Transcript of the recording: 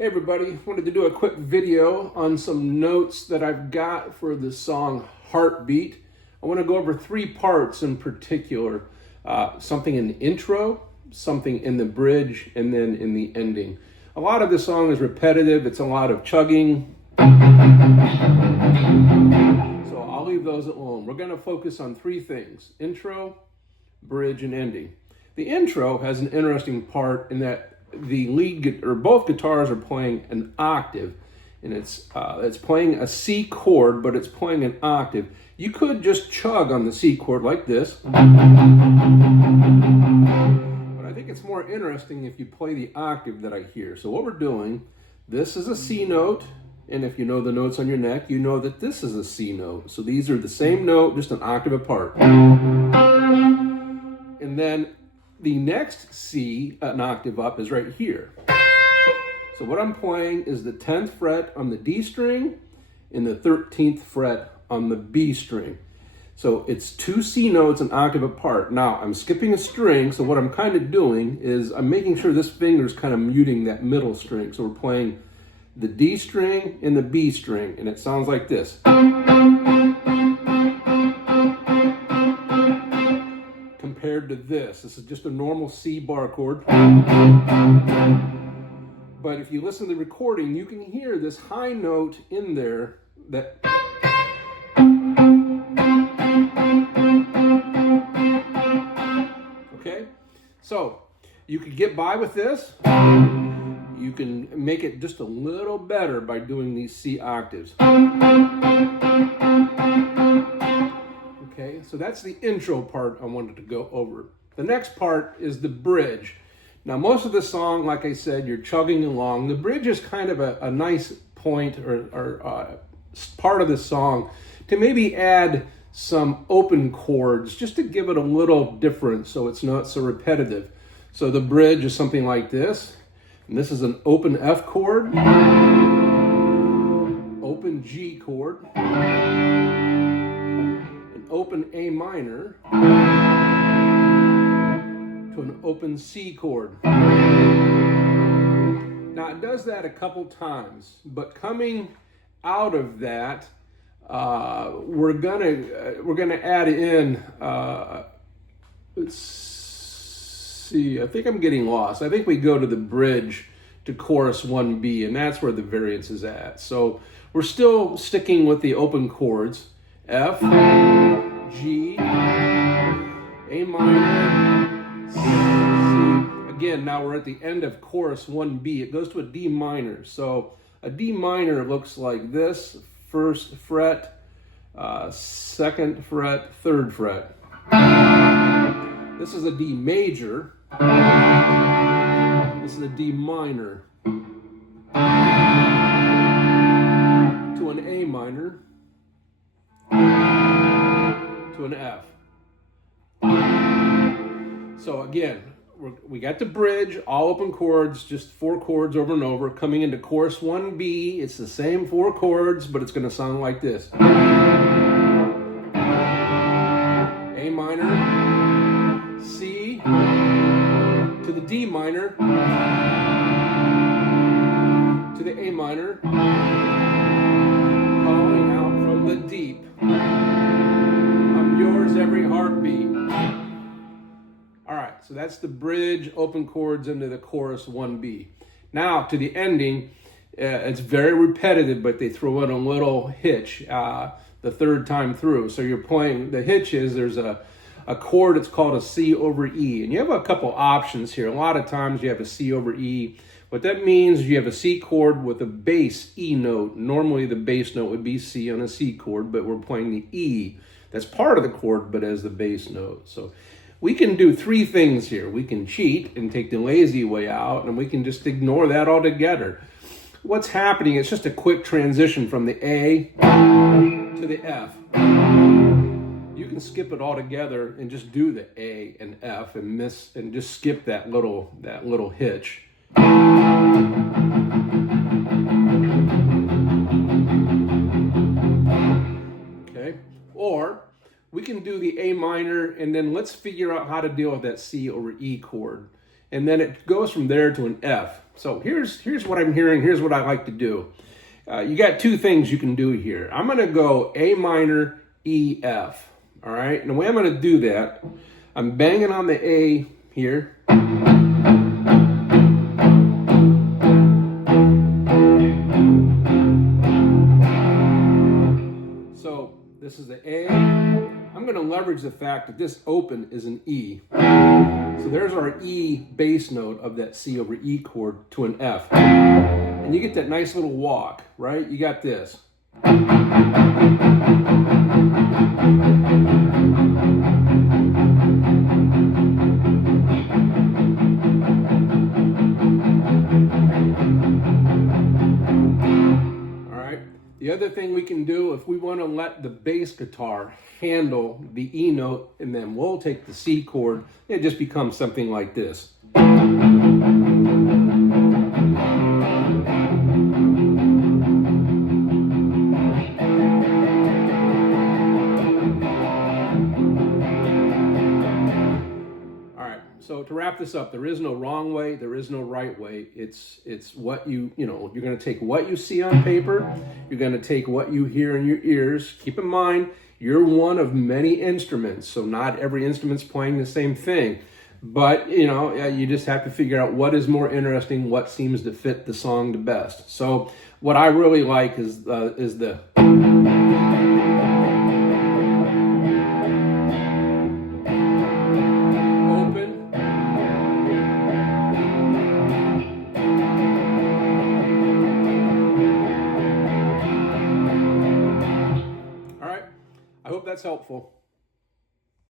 Hey everybody, wanted to do a quick video on some notes that I've got for the song Heartbeat. I want to go over three parts in particular, something in the intro, something in the bridge, and then in the ending. A lot of the song is repetitive, it's a lot of chugging, so I'll leave those alone. We're going to focus on three things: intro, bridge, and ending. The intro has an interesting part in that the lead or both guitars are playing an octave, and it's playing a C chord, but it's playing an octave. You could just chug on the C chord like this, but I think it's more interesting if you play the octave that I hear. So what we're doing, this is a C note, and if you know the notes on your neck, you know that this is a C note. So these are the same note, just an octave apart. And then the next C, an octave up, is right here. So what I'm playing is the 10th fret on the D string and the 13th fret on the B string. So it's two C notes an octave apart. Now I'm skipping a string, so what I'm kind of doing is I'm making sure this finger is kind of muting that middle string. So we're playing the D string and the B string, and it sounds like this. Compared to this is just a normal C bar chord. But if you listen to the recording, you can hear this high note in there that okay? So you can get by with this. You can make it just a little better by doing these C octaves. Okay, so that's the intro part I wanted to go over. The next part is the bridge. Now, most of the song, like I said, you're chugging along. The bridge is kind of a nice point or part of the song to maybe add some open chords just to give it a little difference so it's not so repetitive. So the bridge is something like this. And this is an open F chord, open G chord, open A minor to an open C chord. Now it does that a couple times, but coming out of that, we're gonna add in. Let's see. I think I'm getting lost. I think we go to the bridge to chorus 1B, and that's where the variance is at. So we're still sticking with the open chords. F, G, A minor, C. Again, now we're at the end of chorus 1B. It goes to a D minor. So a D minor looks like this: first fret, second fret, third fret. This is a D major. This is a D minor to an A minor to an F. So again, we got the bridge, all open chords, just four chords over and over. Coming into chorus 1B, it's the same four chords, but it's going to sound like this. A minor, C, to the D minor, to the A minor, calling out from the deep. I'm yours every heartbeat. All right, so that's the bridge, open chords into the chorus 1B. Now to the ending, it's very repetitive, but they throw in a little hitch the third time through. So you're playing, the hitch is there's a chord, it's called a C over E. And you have a couple options here. A lot of times you have a C over E. What that means is you have a C chord with a bass E note. Normally the bass note would be C on a C chord, but we're playing the E. That's part of the chord, but as the bass note. So we can do three things here. We can cheat and take the lazy way out, and we can just ignore that altogether. What's happening, it's just a quick transition from the A to the F. You can skip it all together and just do the A and F and just skip that little hitch. Okay, or we can do the A minor, and then let's figure out how to deal with that C over E chord. And then it goes from there to an F. So here's what I'm hearing. Here's what I like to do. You got two things you can do here. I'm going to go A minor, E, F. All right. And the way I'm going to do that, I'm banging on the A here. So this is the A. I'm going to leverage the fact that this open is an E. So there's our E bass note of that C over E chord to an F. And you get that nice little walk, right? You got this. The other thing we can do, if we want to let the bass guitar handle the E note, and then we'll take the C chord, it just becomes something like this. So to wrap this up, there is no wrong way, there is no right way. It's what you're going to take what you see on paper, you're going to take what you hear in your ears. Keep in mind, you're one of many instruments, so not every instrument's playing the same thing. But, you just have to figure out what is more interesting, what seems to fit the song the best. So what I really like is the... I hope that's helpful.